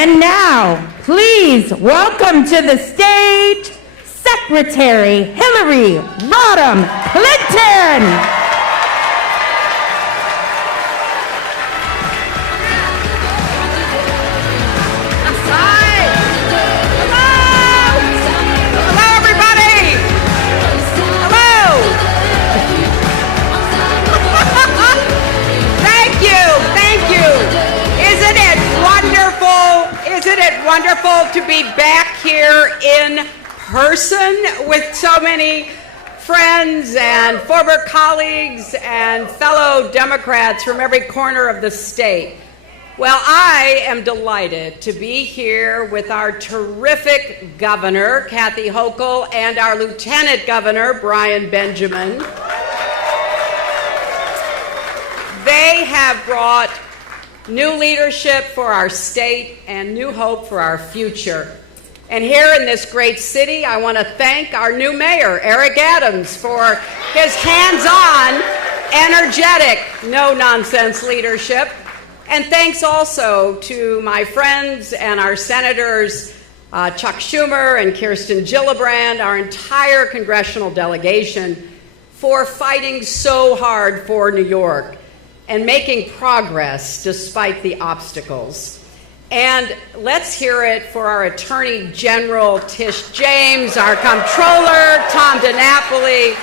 And now, please welcome to the stage, Secretary Hillary Rodham Clinton. Isn't it wonderful to be back here in person with so many friends and former colleagues and fellow Democrats from every corner of the state? Well, I am delighted to be here with our terrific governor, Kathy Hochul, and our Lieutenant Governor, Brian Benjamin. They have brought new leadership for our state and new hope for our future. And here in this great city, I want to thank our new mayor, Eric Adams, for his hands-on, energetic, no-nonsense leadership. And thanks also to my friends and our senators, Chuck Schumer and Kirsten Gillibrand, our entire congressional delegation, for fighting so hard for New York and making progress despite the obstacles. And let's hear it for our Attorney General, Tish James, our Comptroller, Tom DiNapoli,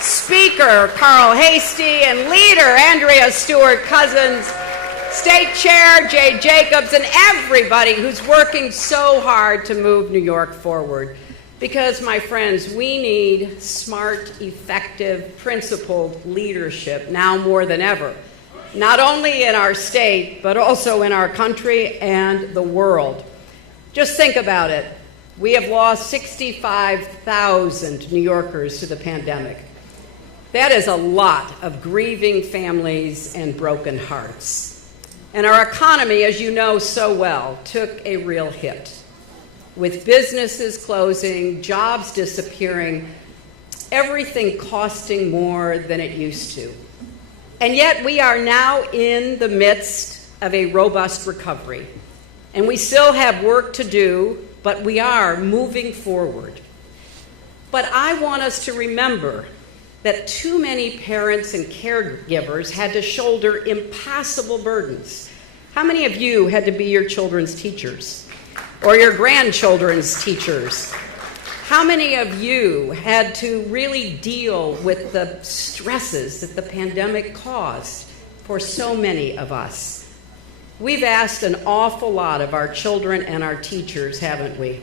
Speaker, Carl Hastie, and Leader, Andrea Stewart-Cousins, State Chair, Jay Jacobs, and everybody who's working so hard to move New York forward. Because, my friends, we need smart, effective, principled leadership now more than ever. Not only in our state, but also in our country and the world. Just think about it. We have lost 65,000 New Yorkers to the pandemic. That is a lot of grieving families and broken hearts. And our economy, as you know so well, took a real hit. With businesses closing, jobs disappearing, everything costing more than it used to. And yet we are now in the midst of a robust recovery. And we still have work to do, but we are moving forward. But I want us to remember that too many parents and caregivers had to shoulder impossible burdens. How many of you had to be your children's teachers or your grandchildren's teachers? How many of you had to really deal with the stresses that the pandemic caused for so many of us? We've asked an awful lot of our children and our teachers, haven't we?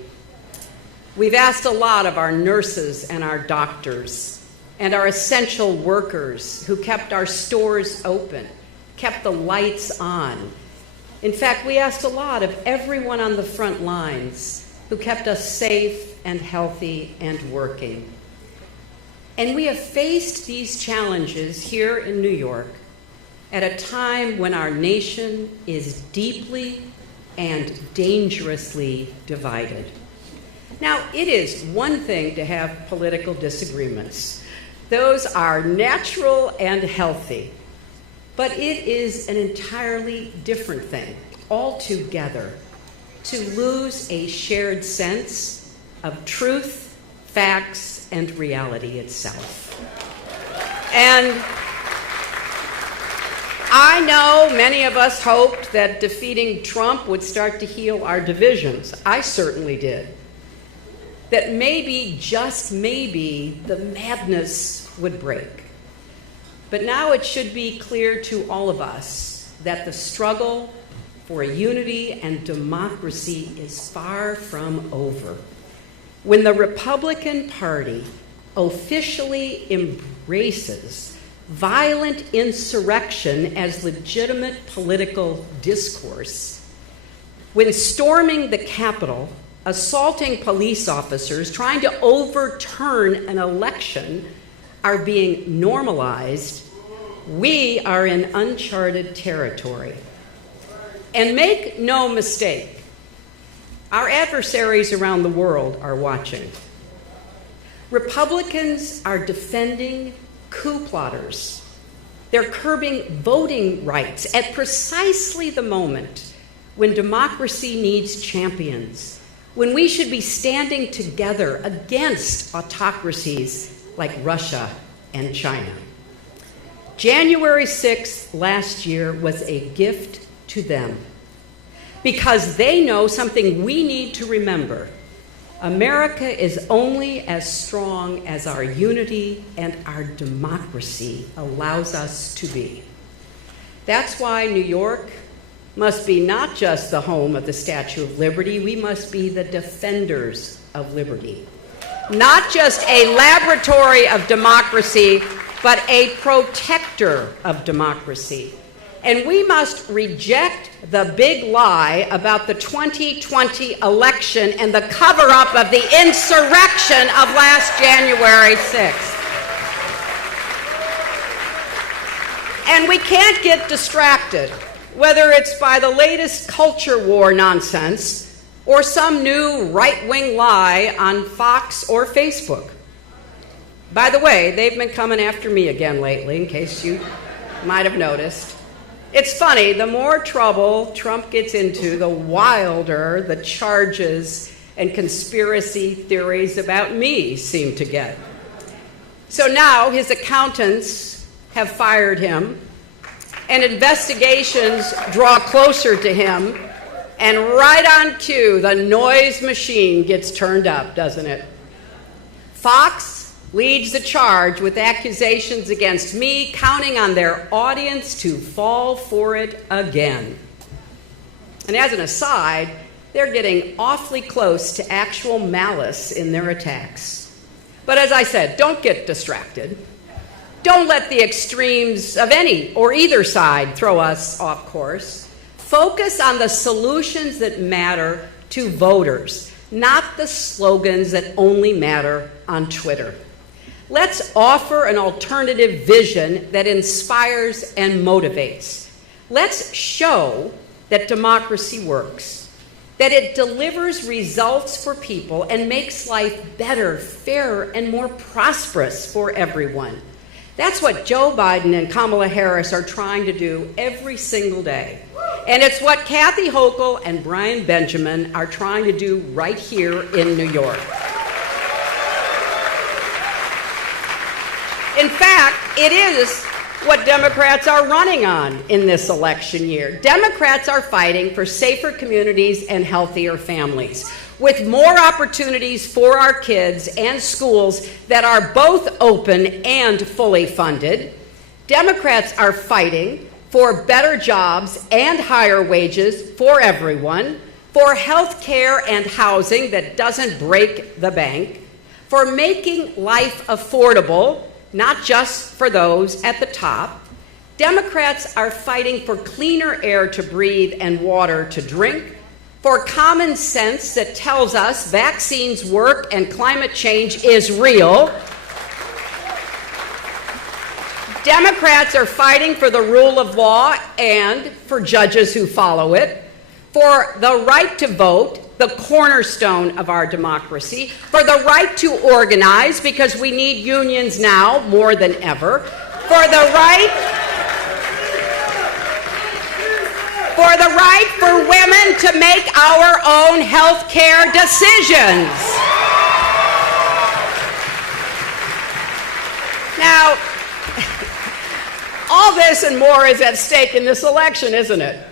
We've asked a lot of our nurses and our doctors and our essential workers who kept our stores open, kept the lights on. In fact, we asked a lot of everyone on the front lines who kept us safe and healthy and working. And we have faced these challenges here in New York at a time when our nation is deeply and dangerously divided. Now, it is one thing to have political disagreements. Those are natural and healthy. But it is an entirely different thing altogether to lose a shared sense of truth, facts, and reality itself. And I know many of us hoped that defeating Trump would start to heal our divisions. I certainly did. That maybe, just maybe, the madness would break. But now it should be clear to all of us that the struggle for unity and democracy is far from over. When the Republican Party officially embraces violent insurrection as legitimate political discourse, when storming the Capitol, assaulting police officers, trying to overturn an election are being normalized, we are in uncharted territory. And make no mistake, our adversaries around the world are watching. Republicans are defending coup plotters. They're curbing voting rights at precisely the moment when democracy needs champions, when we should be standing together against autocracies like Russia and China. January 6th last year was a gift to them because they know something we need to remember. America is only as strong as our unity and our democracy allows us to be. That's why New York must be not just the home of the Statue of Liberty, we must be the defenders of liberty. Not just a laboratory of democracy, but a protector of democracy. And we must reject the big lie about the 2020 election and the cover-up of the insurrection of last January 6th. And we can't get distracted, whether it's by the latest culture war nonsense or some new right-wing lie on Fox or Facebook. By the way, they've been coming after me again lately, in case you might have noticed. It's funny, the more trouble Trump gets into, the wilder the charges and conspiracy theories about me seem to get. So now his accountants have fired him, and investigations draw closer to him, and right on cue, the noise machine gets turned up, doesn't it? Fox leads the charge with accusations against me, counting on their audience to fall for it again. And as an aside, they're getting awfully close to actual malice in their attacks. But as I said, don't get distracted. Don't let the extremes of any or either side throw us off course. Focus on the solutions that matter to voters, not the slogans that only matter on Twitter. Let's offer an alternative vision that inspires and motivates. Let's show that democracy works, that it delivers results for people and makes life better, fairer, and more prosperous for everyone. That's what Joe Biden and Kamala Harris are trying to do every single day. And it's what Kathy Hochul and Brian Benjamin are trying to do right here in New York. In fact, it is what Democrats are running on in this election year. Democrats are fighting for safer communities and healthier families, with more opportunities for our kids and schools that are both open and fully funded. Democrats are fighting for better jobs and higher wages for everyone, for health care and housing that doesn't break the bank, for making life affordable, not just for those at the top. Democrats are fighting for cleaner air to breathe and water to drink, for common sense that tells us vaccines work and climate change is real. Democrats are fighting for the rule of law and for judges who follow it, for the right to vote, the cornerstone of our democracy, for the right to organize, because we need unions now more than ever, for the right for women to make our own health care decisions. Now, all this and more is at stake in this election, isn't it?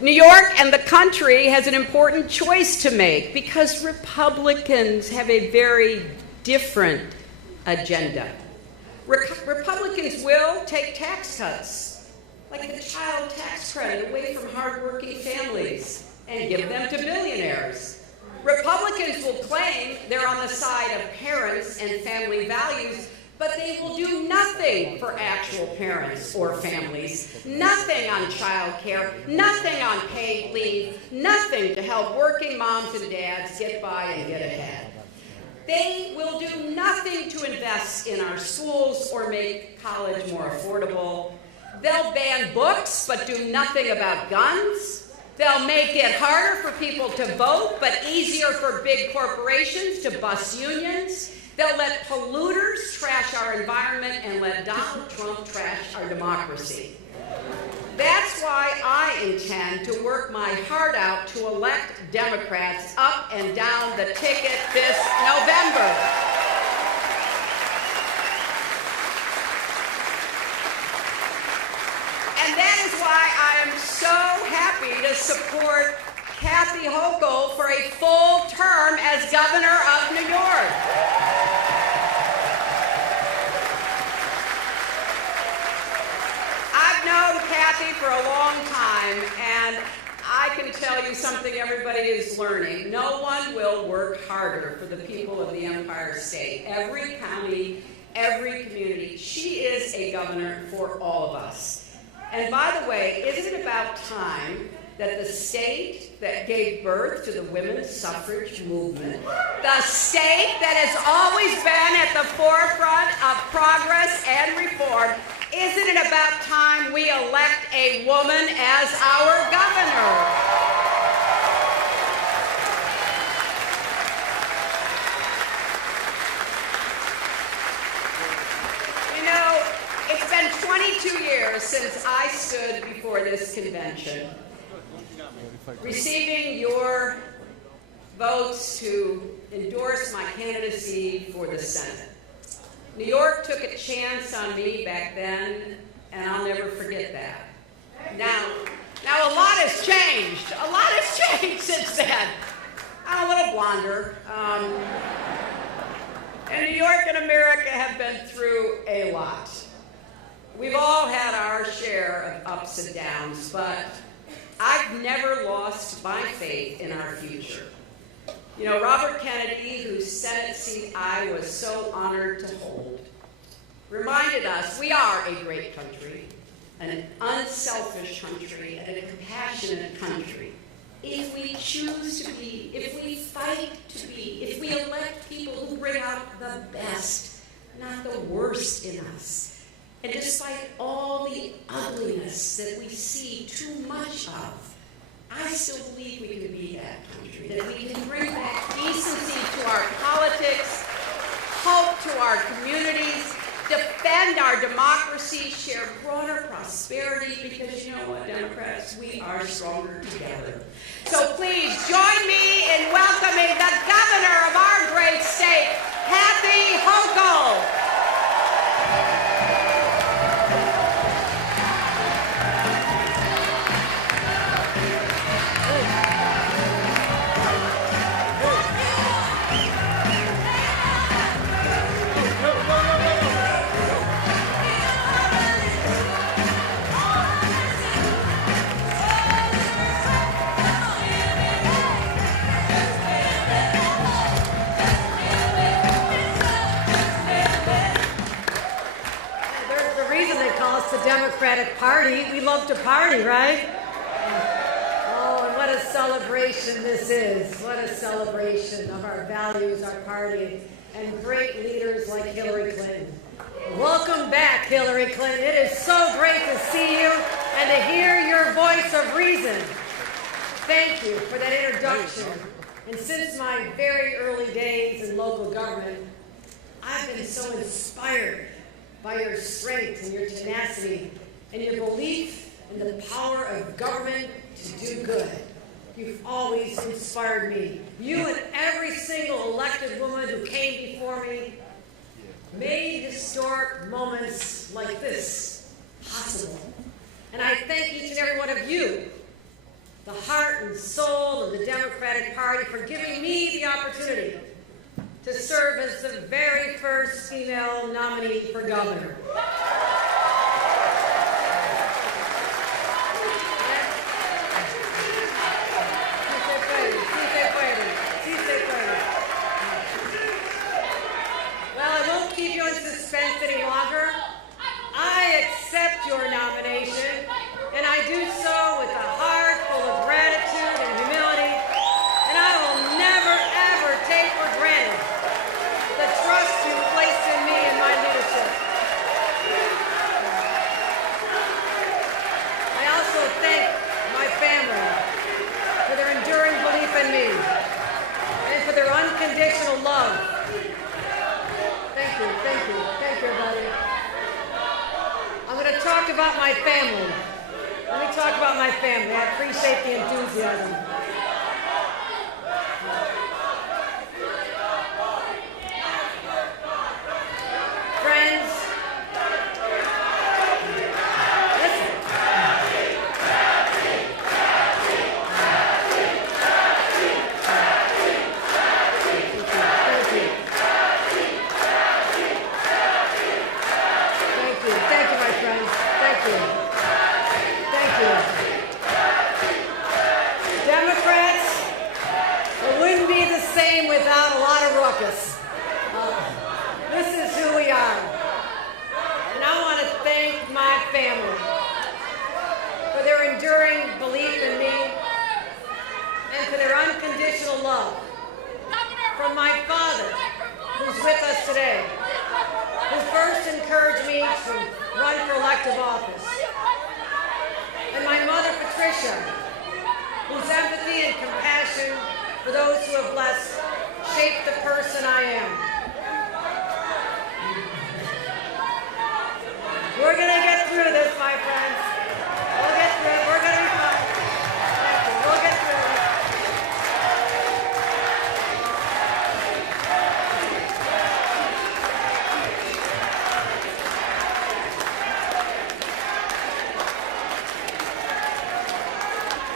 New York and the country has an important choice to make because Republicans have a very different agenda. Republicans will take tax cuts, like the child tax credit, away from hardworking families and give them to billionaires. Republicans will claim they're on the side of parents and family values, but they will do nothing for actual parents or families, nothing on child care, nothing on paid leave, nothing to help working moms and dads get by and get ahead. They will do nothing to invest in our schools or make college more affordable. They'll ban books, but do nothing about guns. They'll make it harder for people to vote, but easier for big corporations to bust unions. They'll let polluters trash our environment and let Donald Trump trash our democracy. That's why I intend to work my heart out to elect Democrats up and down the ticket this November. And that is why I am so happy to support Kathy Hochul for a full term as governor of New York. I've known Kathy for a long time, and I can tell you something everybody is learning. No one will work harder for the people of the Empire State. Every county, every community. She is a governor for all of us. And by the way, isn't it about time that the state that gave birth to the women's suffrage movement, the state that has always been at the forefront of progress and reform, isn't it about time we elect a woman as our governor? You know, it's been 22 years since I stood before this convention, receiving your votes to endorse my candidacy for the Senate. New York took a chance on me back then, and I'll never forget that. Now a lot has changed. A lot has changed since then. I'm a little blonder. And New York and America have been through a lot. We've all had our share of ups and downs, but I've never lost my faith in our future. You know, Robert Kennedy, whose Senate seat I was so honored to hold, reminded us we are a great country, an unselfish country, and a compassionate country. If we choose to be, if we fight to be, if we elect people who bring out the best, not the worst in us. And despite all the ugliness that we see too much of, I still believe we can be that country, that we can bring back decency to our politics, hope to our communities, defend our democracy, share broader prosperity, because you know what, Democrats, we are stronger together. So please join me in welcoming the governor of our great state, Kathy Hochul. The Democratic Party. We love to party, right? Oh, and what a celebration this is. What a celebration of our values, our party, and great leaders like Hillary Clinton. Welcome back, Hillary Clinton. It is so great to see you and to hear your voice of reason. Thank you for that introduction. And since my very early days in local government, I've been so inspired by your strength and your tenacity and your belief in the power of government to do good. You've always inspired me. You and every single elected woman who came before me made historic moments like this possible. And I thank each and every one of you, the heart and soul of the Democratic Party, for giving me the opportunity to serve as the very first female nominee for governor. Well, I won't keep you in suspense any longer. I accept your nomination, and I do so with a heart full of gratitude and humility, and I will never, ever take for granted the trust you placed in me and my leadership. I also thank my family for their enduring belief in me and for their unconditional love. Thank you, everybody. I'm going to talk about my family. Let me talk about my family. I appreciate the enthusiasm. Friends, listen. Thank you, my friends. Thank you. Thank you. Democrats, it wouldn't be the same without a lot of ruckus. This is who we are. And I want to thank my family for their enduring belief in me and for their unconditional love. From my father, who's with us today, who first encouraged me to run for elective office, and my mother, Patricia, whose empathy and compassion for those who have blessed shaped the person I am. We're going to get through this, my friends. We'll get through it. We're going to be fine. We'll get through it.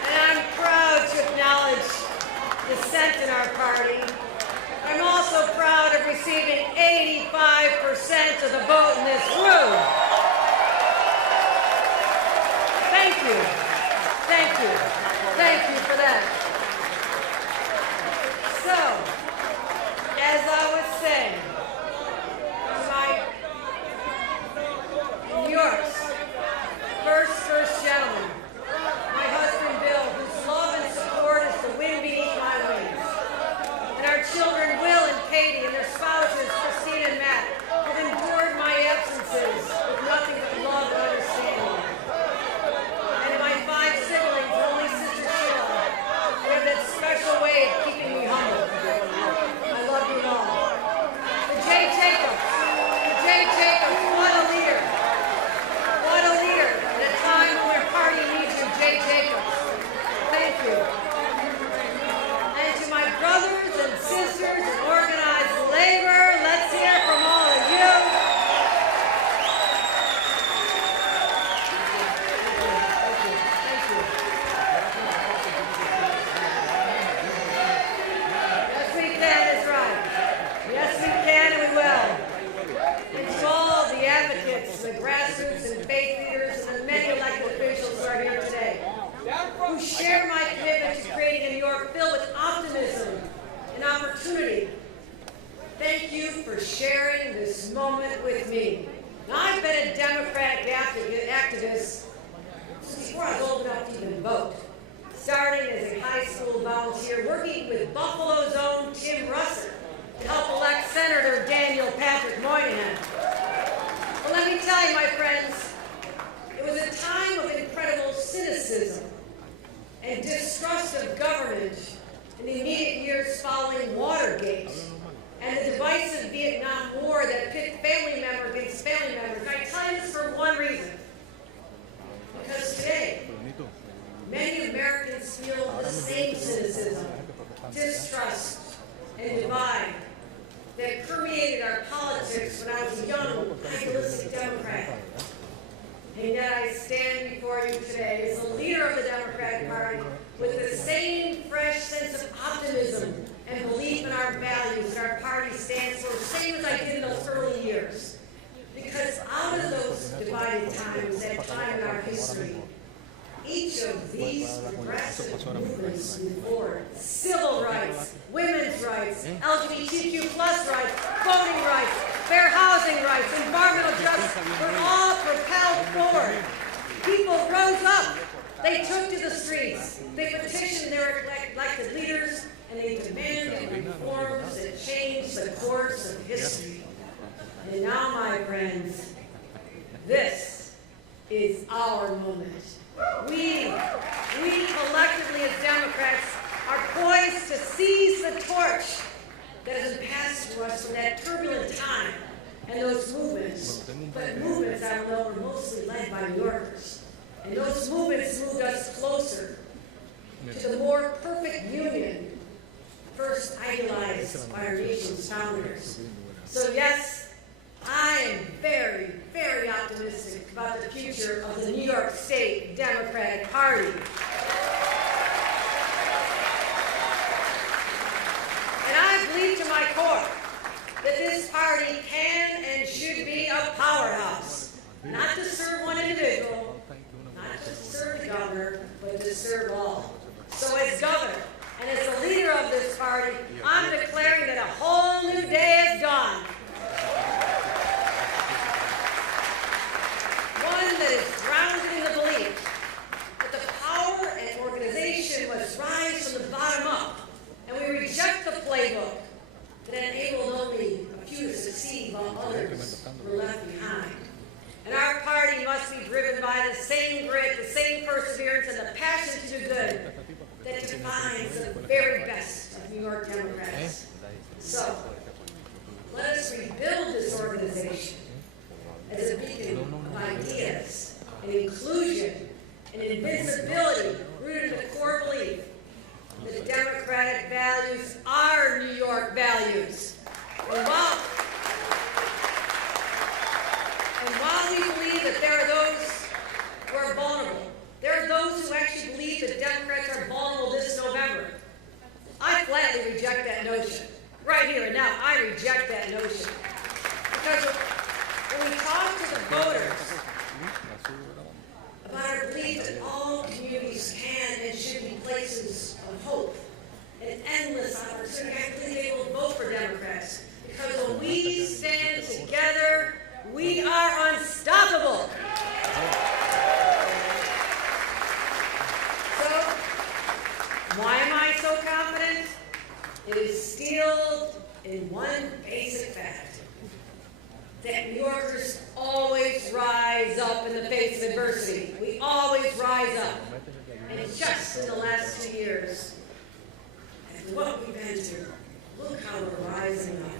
And I'm proud to acknowledge dissent in our party. I'm also proud of receiving 85% of the vote in this room. Thank you. Thank you. Thank you for that. So, as I was saying, New York's first gentleman, my husband Bill, whose love and support is the wind beneath my wings, and our children Will and Katie and their spouses Christine and Matt, have endured my absences with nothing but love and understanding. My 5 siblings, only sister Sheila, they have that special way of keeping me humble. I love you all. The Jay Jacobs, what a leader. What a leader at a time when our party needs you, Jay Jacobs. Thank you. And to my brothers and sisters in organized labor, let's hear from all of you. The grassroots and faith leaders and the many elected officials who are here today, who share my commitment to creating a New York filled with optimism and opportunity. Thank you for sharing this moment with me. Now, I've been a Democratic activist since before I was old enough to even vote, starting as a high school volunteer, working with Buffalo's own Tim Russer to help elect Senator Daniel Patrick Moynihan. Well, let me tell you, my friends, it was a time of incredible cynicism and distrust of government in the immediate years following Watergate and the divisive Vietnam War that pit family member against family members. And I tell you this for one reason. Because today, many Americans feel the same cynicism, distrust, and divide that permeated our politics when I was a young, idealistic Democrat. And yet I stand before you today as a leader of the Democratic Party with the same fresh sense of optimism and belief in our values that our party stands for, same as I did in those early years. Because out of those divided times, that time in our history, each of these progressive movements moved forward. Civil rights, women's rights, LGBTQ+ rights, voting rights, fair housing rights, environmental justice were all propelled forward. People rose up. They took to the streets. They petitioned their elected leaders, and they demanded reforms that changed the course of history. And now, my friends, this is our moment. We collectively as Democrats are poised to seize the torch that has been passed to us from that turbulent time and those movements, but movements I know were mostly led by New Yorkers, And those movements moved us closer to the more perfect union first idealized by our nation's founders. So yes, I am very, very optimistic about the future of the New York State Democratic Party. And I believe to my core that this party can and should be a powerhouse, not to serve one individual, not to serve the governor, but to serve all. So as governor and as the leader of this party, I'm declaring that a whole new day has dawned. One that is grounded in the belief that the power and organization must rise from the bottom up, and we reject the playbook that enabled only a few to succeed while others were left behind. And our party must be driven by the same grit, the same perseverance, and the passion to do good that defines the very best of New York Democrats. So, let us rebuild this organization as a beacon of ideas and inclusion and invincibility rooted in the core belief that democratic values are New York values. And while we believe that there are those who are vulnerable, there are those who actually believe that Democrats are vulnerable this November. I flatly reject that notion. Right here and now, I reject that notion. Because when we talk to the voters about our belief that all communities can and should be places of hope and endless opportunity, I believe they will vote for Democrats. Because when we stand together, we are unstoppable. So, why am I so confident? It is still in one basic fact, that New Yorkers always rise up in the face of adversity. We always rise up. And just in the last 2 years, and what we've been through, look how we're rising up.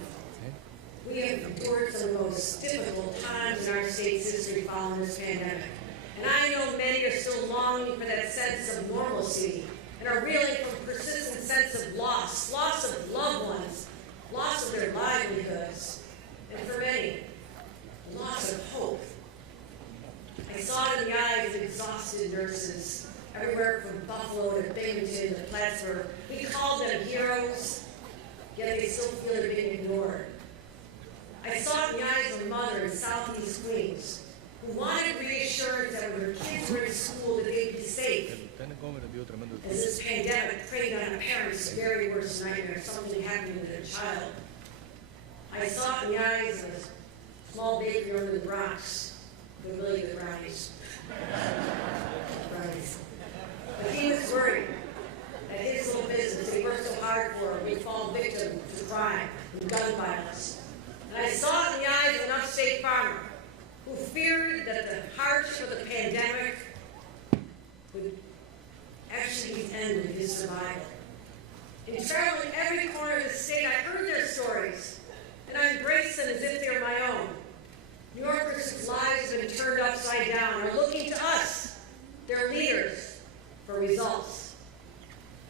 We have endured some of the most difficult times in our state's history following this pandemic. And I know many are still longing for that sense of normalcy and are reeling from a persistent sense of loss of loved ones, loss of their livelihoods, and for many, loss of hope. I saw it in the eyes of exhausted nurses, everywhere from Buffalo to Binghamton to Plattsburgh. We called them heroes, yet they still feel they're being ignored. I saw it in the eyes of a mother in Southeast Queens who wanted reassurance that when her kids were in school that they'd be safe. As this pandemic preyed on a parent's very worst nightmare, something happening to their child. I saw it in the eyes of a small bakery owner in the Bronx with really good brownies. But he was worried that his little business he worked so hard for would fall victim to crime and gun violence. And I saw it in the eyes of an upstate farmer who feared that the hardship of the pandemic would actually end in his survival. In traveling every corner of the state, I heard their stories, and I embraced them as if they were my own. New Yorkers whose lives have been turned upside down are looking to us, their leaders, for results.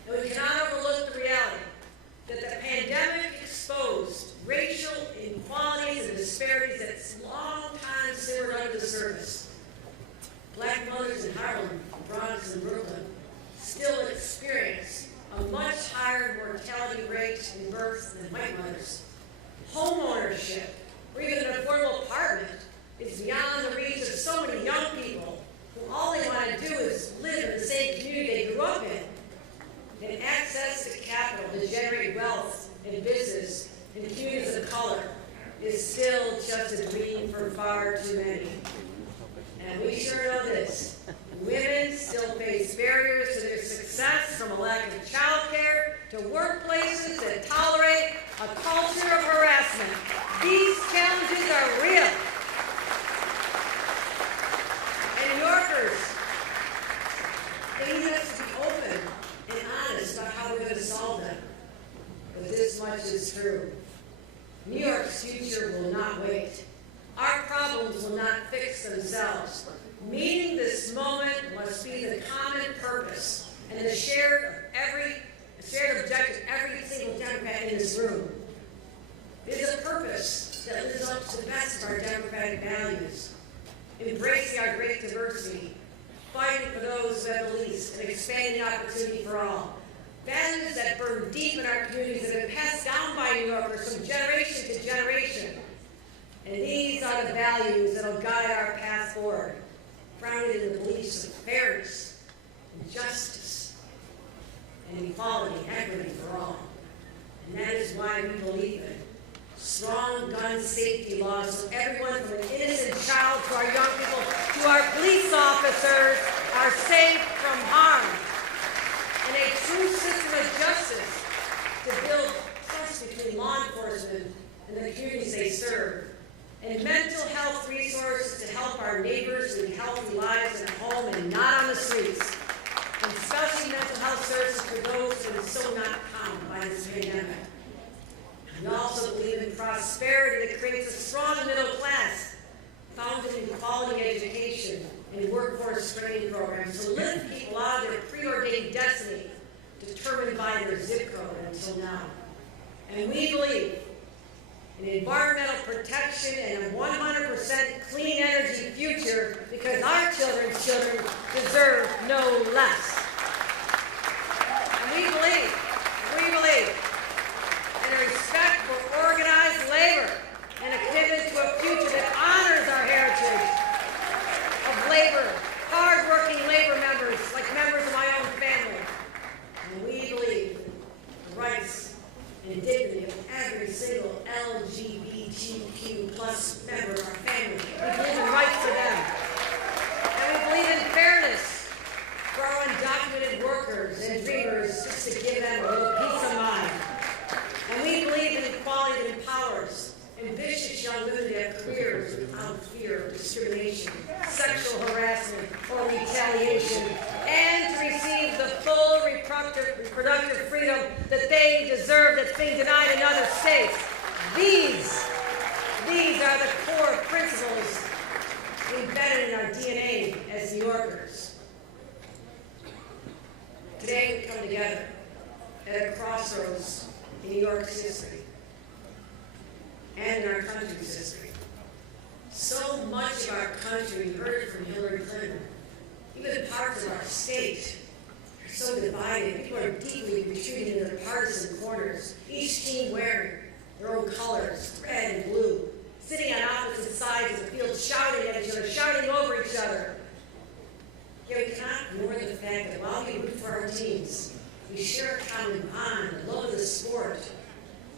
And we cannot overlook the reality that the pandemic exposed racial inequalities and disparities that long time simmered under the surface. Black mothers in Harlem, Bronx, and Brooklyn still experience a much higher mortality rate in birth than white mothers. Home ownership, or even an affordable apartment, is beyond the reach of so many young people who all they want to do is live in the same community they grew up in. And access to capital to generate wealth and business in communities of color is still just a dream for far too many. And we sure know this. Women still face barriers to their success, from a lack of child care to workplaces that tolerate a culture of harassment. These challenges are real. And New Yorkers, they need us to be open and honest about how we're going to solve them. But this much is true. New York's future will not wait. Our problems will not fix themselves. Meeting this moment and the shared objective of every single Democrat in this room. It is a purpose that lives up to the best of our democratic values, embracing our great diversity, fighting for those who have the least, and expanding opportunity for all. Values that burn deep in our communities that have been passed down by New Yorkers from generation to generation. And these are the values that will guide our path forward, grounded in the beliefs of fairness and justice and equality and equity for all. And that is why we believe in strong gun safety laws so everyone from an innocent child to our young people to our police officers are safe from harm. And a true system of justice to build trust between law enforcement and the communities they serve. And mental health resources to help our neighbors lead healthy lives at home and not on the streets. And especially mental health services for those who are so not harmed by this pandemic. We also believe in prosperity that creates a strong middle class, founded in quality education and workforce training programs to lift people out of their preordained destiny determined by their zip code until now. And we believe in environmental protection and a 100% clean energy future because our children's children deserve no less. And we believe in a respect for organized labor and a commitment to a future that honors our heritage of labor, hard-working labor members like members of my own family. And we believe in the rights and dignity of every single LGBTQ plus member of our family. We believe in rights for them. And we believe in fairness for our undocumented workers and dreamers, just to give them a little peace of mind. And we believe in equality that empowers ambitious young women to have careers without fear of discrimination, sexual harassment, or retaliation, and to receive the full reproductive freedom that they deserve that's being denied in other states. These are the core principles embedded in our DNA as New Yorkers. Today we come together at a crossroads in New York's history and in our country's history. So much of our country, we heard it from Hillary Clinton, even parts of our state are so divided. People are deeply retreating into their partisan corners, each team wearing their own colors, red and blue, sitting on opposite sides of the field, shouting at each other, shouting over each other. Yet we cannot ignore the fact that while we root for our teams, we share a common bond, the love of the sport.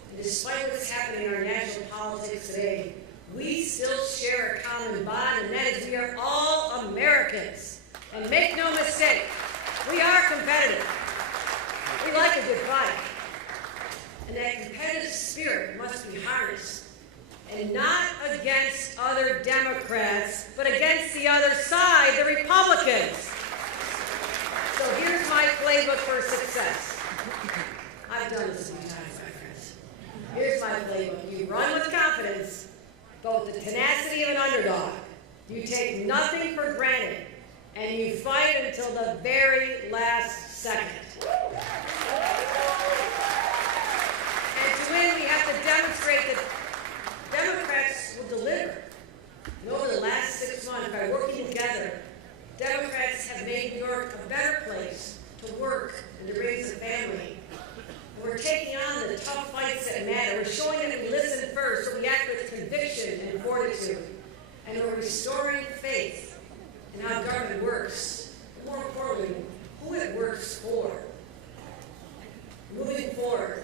And despite what's happening in our national politics today, we still share a common bond, and that is we are all Americans. And make no mistake, we are competitive. We like a good fight. And that competitive spirit must be harnessed. And not against other Democrats, but against the other side, the Republicans. So here's my playbook for success. I've done this a few times, my friends. Here's my playbook. You run with confidence, but with the tenacity of an underdog. You take nothing for granted, and you fight until the very last second. And to win, we have to demonstrate that Democrats will deliver. And over the last 6 months, by working together, Democrats have made New York a better place to work and to raise a family. And we're taking on the tough fights that matter. We're showing that we listen first, so we act with conviction and fortitude. And we're restoring faith in how government works. And more importantly, who it works for. Moving forward,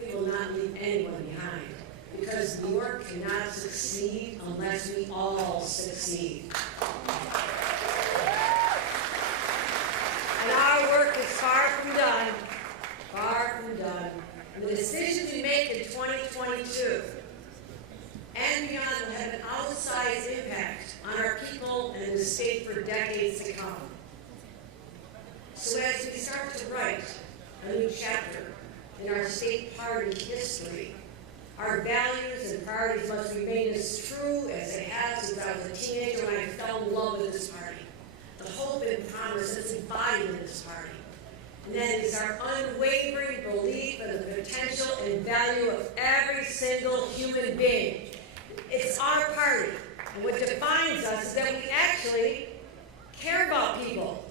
we will not leave anyone behind. Because New York cannot succeed unless we all succeed. And our work is far from done, And the decisions we make in 2022 and beyond will have an outsized impact on our people and the state for decades to come. So as we start to write a new chapter in our state party history, our values and priorities must remain as true as they have since I was a teenager when I fell in love with this party. The hope and promise that's embodied in this party. And that is our unwavering belief in the potential and value of every single human being. It's our party. And what defines us is that we actually care about people.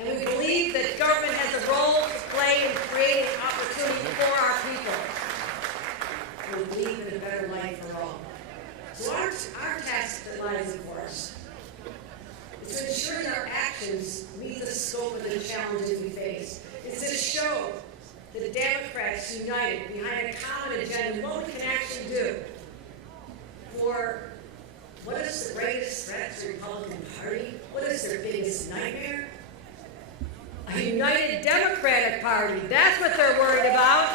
And we believe that government has a role to play in creating opportunity for our people. And we believe in a better life for all. So our task that lies before us is to ensure that our actions meet the scope of the challenges we face. It's to show that the Democrats united behind a common agenda and what we can actually do for what is the greatest threat to the Republican Party? What is their biggest nightmare? A united Democratic Party. That's what they're worried about.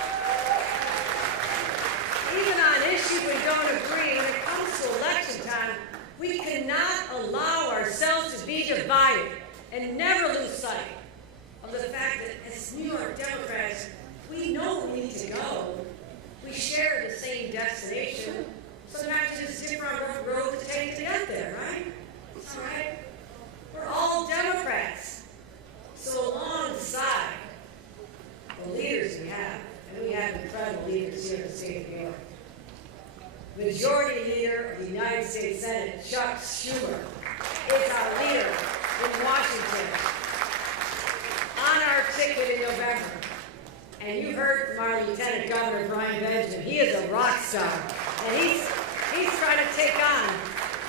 Even on issues we don't agree, when it comes to election time, we cannot allow ourselves to be divided and never lose sight of the fact that as New York Democrats, we know where we need to go. We share the same destination. Sometimes it's just different road to take to get there, right? That's right. We're all Democrats. So alongside the leaders we have, and we have incredible leaders here in the state of New York, Majority Leader of the United States Senate, Chuck Schumer, is our leader in Washington on our ticket in November. And you heard from our Lieutenant Governor, Brian Benjamin. He is a rock star. And he's trying to take on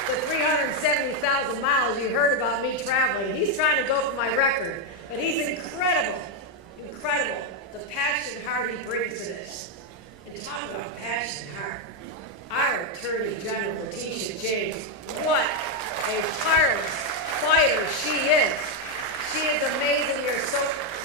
the 370,000 miles you heard about me traveling. He's trying to go for my record. But he's incredible, incredible, the passion and heart he brings to this. And talk about passion and heart. Our Attorney General, Letitia James, what a tireless fighter she is. She is amazing. You're so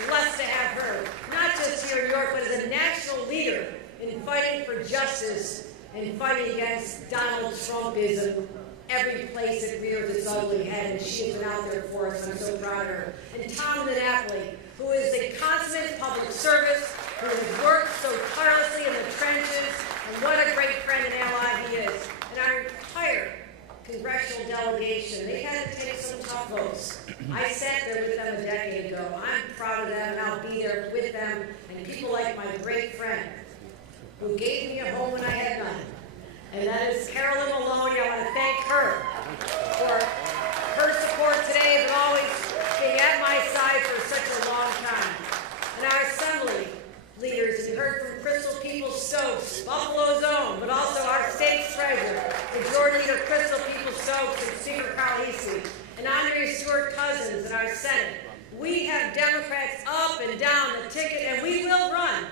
blessed to have her, not just here in New York, but as a national leader in fighting for justice and fighting against Donald Trumpism every place it rears its ugly head, and she's been out there for us, and I'm so proud of her. And Tom Napoli, who is a consummate public service, who has worked so tirelessly in the trenches, and what a great friend and ally he is. And our entire congressional delegation, they had to take some tough votes. I sat there with them a decade ago. I'm proud of them, and I'll be there with them, and people like my great friend, who gave me a home when I had none. And that is Carolyn Maloney. I want to thank her for her support today, but always being at my side for such a long time. And our assembly leaders, you heard from Crystal Peoples-Stokes, Buffalo's own, but also our state's treasurer, Majority Leader Crystal Peoples-Stokes and Speaker Carl Heasey, and Andre Stewart-Cousins in our Senate. We have Democrats up and down the ticket, and we will run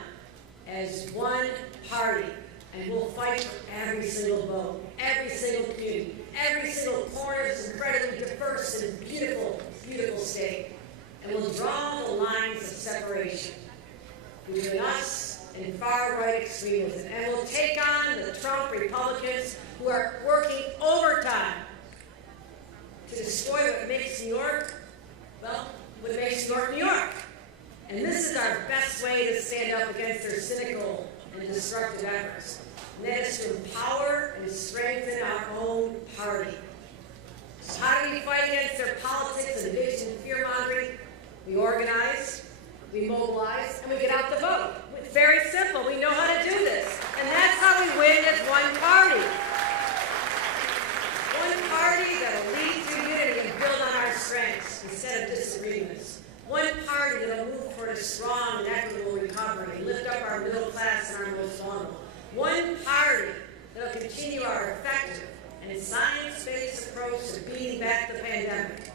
as one party. And we'll fight for every single vote, every single community, every single corner of this incredibly diverse and beautiful, beautiful state. And we'll draw the lines of separation between us and far-right extremism. And we'll take on the Trump Republicans who are working overtime to destroy what makes New York, well, what makes New York, New York. And this is our best way to stand up against their cynical and destructive efforts. And that is to empower and strengthen our own party. So how do we fight against their politics and division and fear-mongering? We organize, we mobilize, and we get out the vote. It's very simple. We know how to do this. And that's how we win as one party. One party that will lead to unity and build on our strengths instead of disagreements. One party that will move for a strong and equitable recovery and lift up our middle class and our most vulnerable. One party that will continue our effective and science-based approach to beating back the pandemic.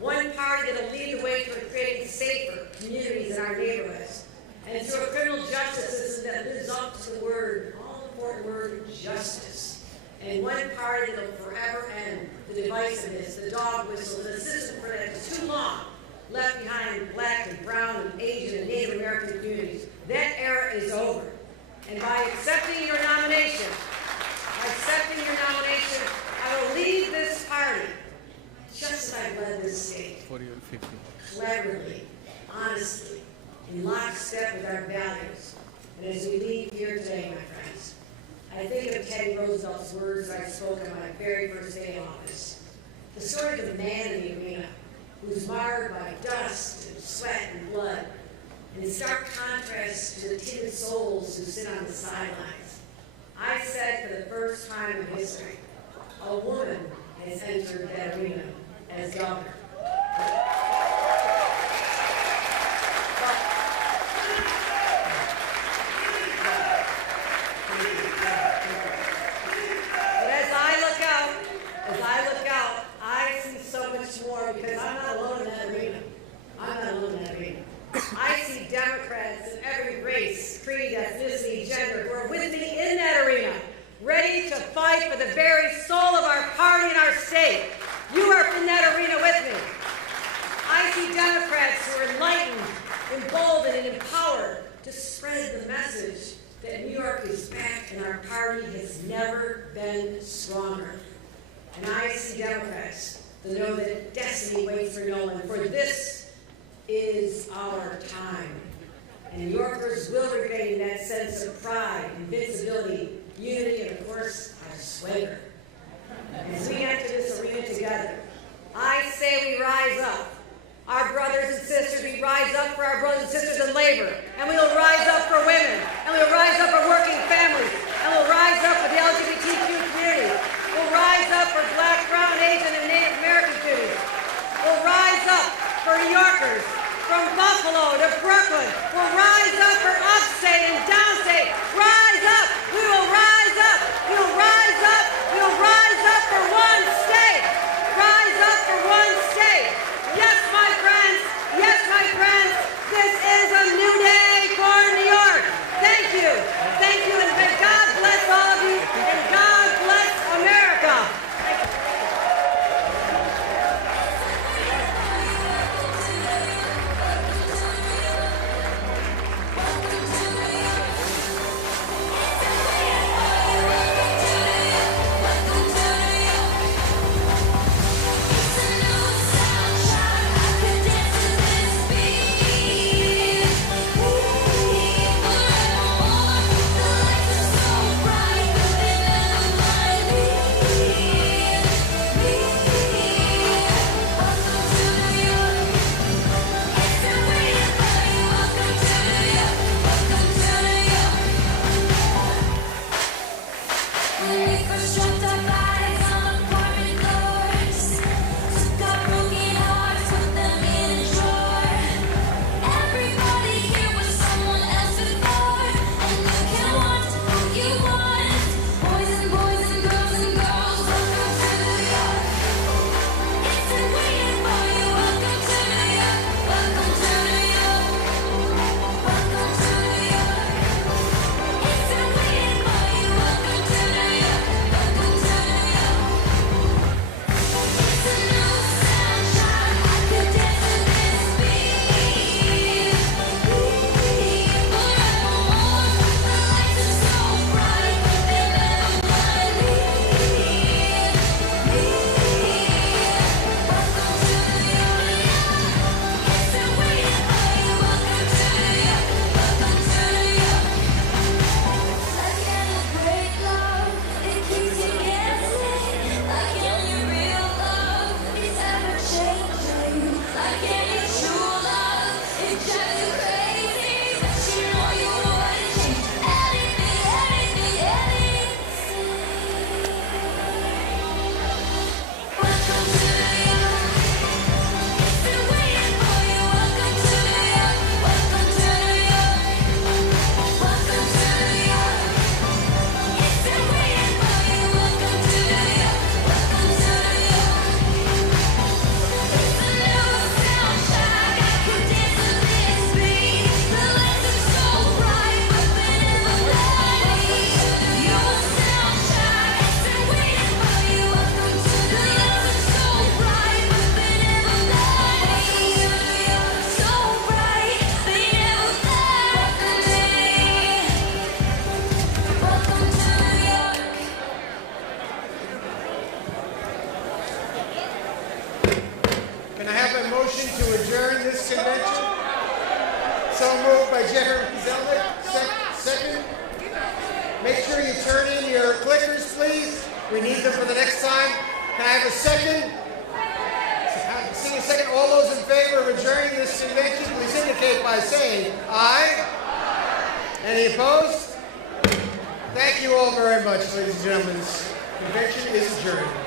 One party that will lead the way toward creating safer communities in our neighborhoods. And through a criminal justice system that lives up to the word, all-important word, justice. And one party that will forever end the divisiveness, the dog whistle, the system for that is too long left behind Black and Brown and Asian and Native American communities. That era is over. And by accepting your nomination, I will lead this party just as I've led this state. 40 and 50. Cleverly, honestly, in lockstep with our values. And as we leave here today, my friends, I think of Teddy Roosevelt's words that I spoke on my very first day in office. The story of the man in the arena who's marred by dust and sweat and blood, in stark contrast to the timid souls who sit on the sidelines. I said for the first time in history, a woman has entered that arena as governor. But as I look out, I see so much more because I'm not alone in that arena. I'm not alone in that arena. I see Democrats in every race, creed, ethnicity, gender who are with me in that arena, ready to fight for the very soul of our party and our state. You are in that arena with me. I see Democrats who are enlightened, emboldened, and empowered to spread the message that New York is back and our party has never been stronger. And I see Democrats that know that destiny waits for no one, for this is our time. And New Yorkers will regain that sense of pride, invincibility, unity, and of course, our swagger. As we enter this arena together, I say we rise up. Our brothers and sisters, we rise up for our brothers and sisters in labor, and we will rise up for women, and we will rise up for working families, and we'll rise up for the LGBTQ community. We'll rise up for Black, Brown, Asian, and Native American communities. We'll rise up for New Yorkers, from Buffalo to Brooklyn. We'll rise up for upstate and downstate. Rise up! We will rise up! We will rise up! We will rise up for one state! Rise up for one state! Yes, my friends! Yes, my friends! This is a new day for New York! Thank you! Thank you, and may God bless all of you, and God bless America! So moved by Jeremy Zeldin. Second. Make sure you turn in your clickers, please. We need them for the next time. Can I have a second? Sing a second. All those in favor of adjourning this convention, please indicate by saying aye. Any opposed? Thank you all very much, ladies and gentlemen. This convention is adjourned.